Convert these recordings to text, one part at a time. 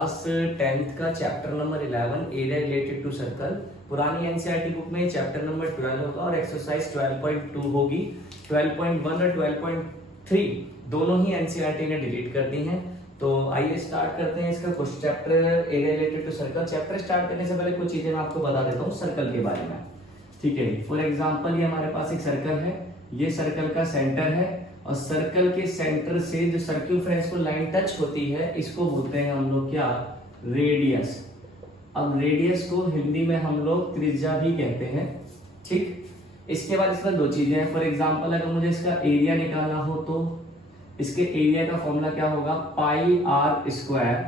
बस 10th का chapter number 11 area related to circle. पुरानी एनसीईआरटी बुक में चैप्टर नंबर 12 होगा और एक्सरसाइज 12.2 होगी। 12.1 और 12.3 दोनों ही एनसीईआरटी ने डिलीट कर दी हैं। तो आइए स्टार्ट करते हैं इसका कुछ chapter area related to circle. Chapter start करने से पहले कुछ चीजें मैं आपको बता देता हूँ सर्कल के बारे में। ठीक है जी, फॉर एग्जाम्पल ये हमारे पास एक सर्कल है, ये सर्कल का सेंटर है और सर्कल के सेंटर से जो सर्क्यूफ्रेंस को लाइन टच होती है इसको बोलते हैं हम लोग क्या, रेडियस। अब रेडियस को हिंदी में हम लोग त्रिज्या भी कहते हैं। ठीक, इसके बाद इसमें दो चीजें हैं। फॉर एग्जांपल अगर मुझे इसका एरिया निकालना हो तो इसके एरिया का फॉर्मूला क्या होगा, पाई आर स्क्वायर।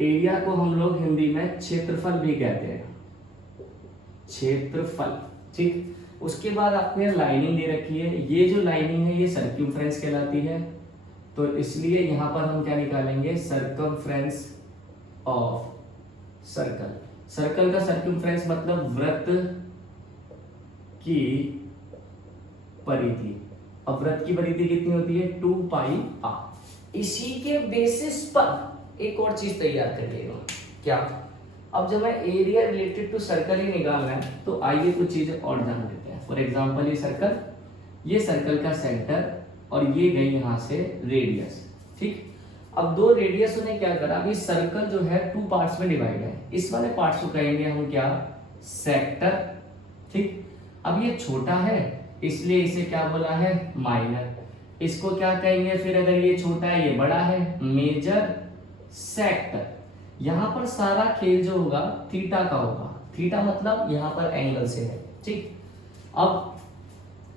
एरिया को हम लोग हिंदी में क्षेत्रफल भी कहते हैं, क्षेत्रफल। ठीक, उसके बाद आपको यहाँ लाइनिंग दे रखी है, ये जो लाइनिंग है ये सर्क्यूम्फ्रेंस कहलाती है। तो इसलिए यहां पर हम क्या निकालेंगे, सर्कमफ्रेंस ऑफ सर्कल। सर्कल का सर्कमफ्रेंस मतलब वृत्त की परिधि। अब वृत्त की परिधि कितनी होती है, 2 पाई आर। इसी के बेसिस पर एक और चीज तैयार कर लेगा, क्या, अब जब मैं एरिया रिलेटेड टू सर्कल ही निकालना है तो आइए कुछ चीजें और जान लेते हैं। फॉर एग्जांपल ये सर्कल का सेंटर और ये गई यहां से रेडियस। ठीक, अब दो रेडियस ने क्या करा, अभी सर्कल जो है 2 पार्ट्स में डिवाइड है। इस वाले पार्ट्स को कहेंगे हम क्या, सेक्टर। ठीक, अब ये छोटा है इसलिए इसे क्या बोला है, माइनर। इसको क्या कहेंगे फिर, अगर ये छोटा है ये बड़ा है, मेजर सेक्टर। यहां पर सारा खेल जो होगा थीटा का होगा। थीटा मतलब यहां पर एंगल से है। ठीक, अब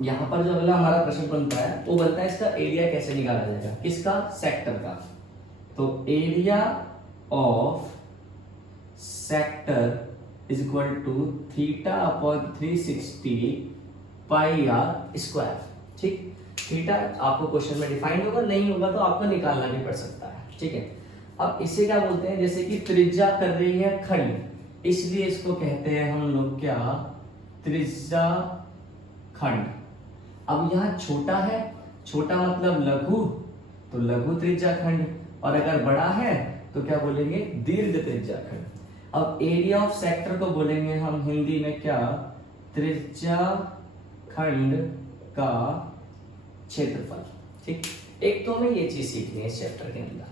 यहां पर जो अगला हमारा प्रश्न बनता है वो बनता है इसका एरिया कैसे निकाला जाएगा, किसका, सेक्टर का। तो area of sector is equal to theta upon 360 pi r square. ठीक, थीटा आपको क्वेश्चन में डिफाइन होगा, नहीं होगा तो आपको निकालना भी पड़ सकता है। ठीक है, अब इसे क्या बोलते हैं, जैसे कि त्रिज्या कर रही है खंड, इसलिए इसको कहते हैं हम लोग क्या, त्रिज्या खंड। अब यहाँ छोटा है, छोटा मतलब लघु, तो लघु त्रिज्या खंड। और अगर बड़ा है तो क्या बोलेंगे, दीर्घ त्रिज्या खंड। अब एरिया ऑफ सेक्टर को बोलेंगे हम हिंदी में क्या, त्रिज्या खंड का क्षेत्रफल। ठीक, एक तो हमें ये चीज सीखनी है इस चैप्टर के अंदर।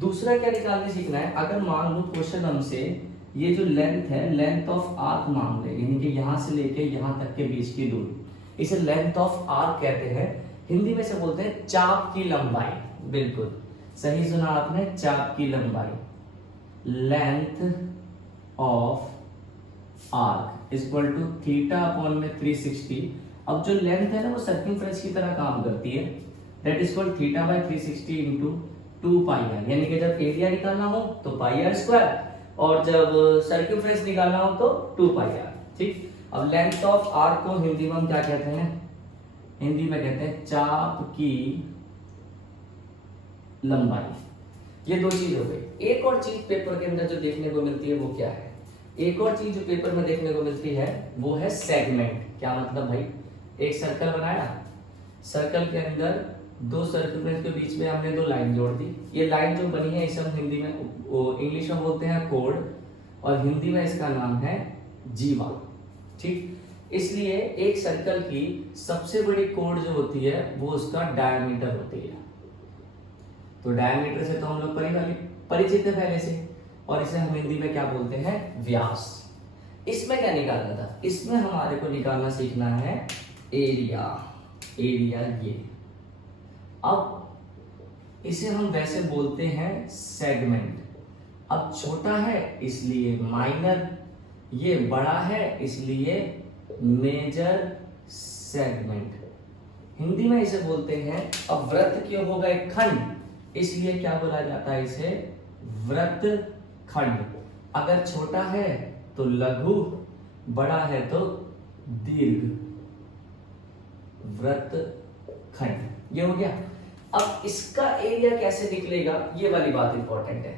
दूसरा क्या निकालने सीखना है, अगर मान लो क्वेश्चन हमसे ये जो लेंथ है, लेंथ ऑफ आर्क मांग ले, यानी कि यहां से लेके यहां तक के बीच की दूरी, इसे लेंथ ऑफ आर्क कहते हैं। हिंदी में से बोलते हैं चाप की लंबाई। बिल्कुल सही सुना आपने, चाप की लंबाई। Length of arc is equal to theta upon में 360। अब जो लेंथ है ना वो सर्कमफ्रेंस की तरह काम करती है, that is equal theta by 360 into 2 pi r. यानी कि जब एरिया निकालना हो तो पाई आर स्क्वायर और जब सर्कमफ्रेंस निकालना हो तो 2 पाई आर। ठीक, अब लेंथ ऑफ आर को हिंदी में हम क्या कहते हैं, हिंदी में कहते हैं चाप की लंबाई। ये दो चीज हो गई। एक और चीज पेपर के अंदर जो देखने को मिलती है वो क्या है, एक और चीज जो पेपर में देखने को मिलती है वो है सेगमेंट। क्या मतलब भाई, एक सर्कल बनाया, सर्कल के अंदर दो सर्कल के बीच में हमने दो लाइन जोड़ दी। ये लाइन जो बनी है इसे हम हिंदी में इंग्लिश में बोलते हैं कोड और हिंदी में इसका नाम है जीवा। ठीक, इसलिए एक सर्कल की सबसे बड़ी कोड जो होती है वो उसका डायमीटर होती है। तो डायमीटर से तो हम लोग परिचित है पहले से, और इसे हम हिंदी में क्या बोलते हैं, व्यास। इसमें क्या निकालना था, इसमें हमारे को निकालना सीखना है एरिया। एरिया ये, अब इसे हम वैसे बोलते हैं सेगमेंट। अब छोटा है इसलिए माइनर, ये बड़ा है इसलिए मेजर सेगमेंट। हिंदी में इसे बोलते हैं, अब वृत्त क्यों होगा एक खंड, इसलिए क्या बोला जाता है इसे, वृत्त खंड। अगर छोटा है तो लघु, बड़ा है तो दीर्घ वृत्त खंड। ये हो गया। अब इसका एरिया कैसे निकलेगा, ये वाली बात इंपॉर्टेंट है।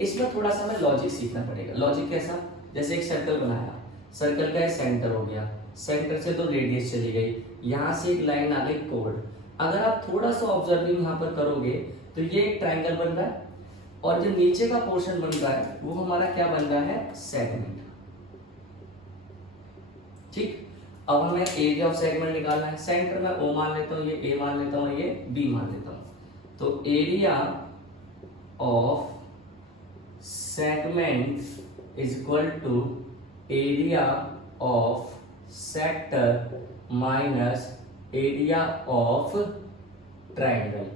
इसमें थोड़ा सा हमें लॉजिक सीखना पड़ेगा। लॉजिक कैसा, जैसे एक सर्कल बनाया, सर्कल का सेंटर हो गया, सेंटर से तो रेडियस चली गई, यहां से एक लाइन आ गई कोड। अगर आप थोड़ा सा ऑब्जर्विंग यहां पर करोगे तो ये एक ट्रायंगल बन रहा है, और जो नीचे का पोर्शन बन रहा है वो हमारा क्या बन रहा है, सेगमेंट। ठीक, अब हमें एरिया ऑफ सेगमेंट निकालना है। सेंटर में ओ मान लेता हूँ, ये ए मान लेता हूँ, ये बी मान लेता हूँ। तो area of segment is equal to area of sector minus area of triangle.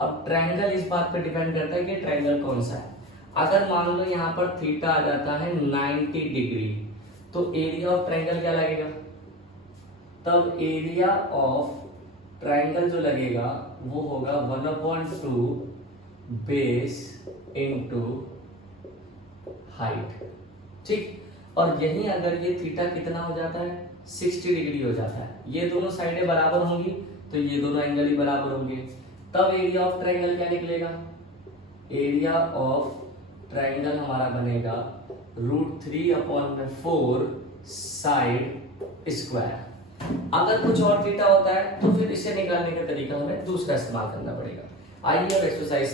अब ट्रायंगल इस बात पे डिपेंड करता है कि ट्रायंगल कौन सा है। अगर मान लो यहाँ पर थीटा आ जाता है 90 डिग्री, तो एरिया ऑफ ट्रायंगल क्या लगेगा, तब एरिया ऑफ ट्रायंगल जो लगेगा वो होगा 1/2 बेस इनटू हाइट। ठीक, और यही अगर ये थीटा कितना हो जाता है, 60 डिग्री हो जाता है, ये दोनों साइडें बराबर होंगी तो ये दोनों एंगल ही बराबर होंगे, तब एरिया ऑफ ट्रायंगल क्या निकलेगा, एरिया ऑफ ट्रायंगल हमारा बनेगा √3/4 साइड स्क्वायर। अगर कुछ और थीटा होता है तो फिर इसे निकालने का तरीका हमें दूसरा इस्तेमाल करना पड़ेगा। आइए अब एक्सरसाइज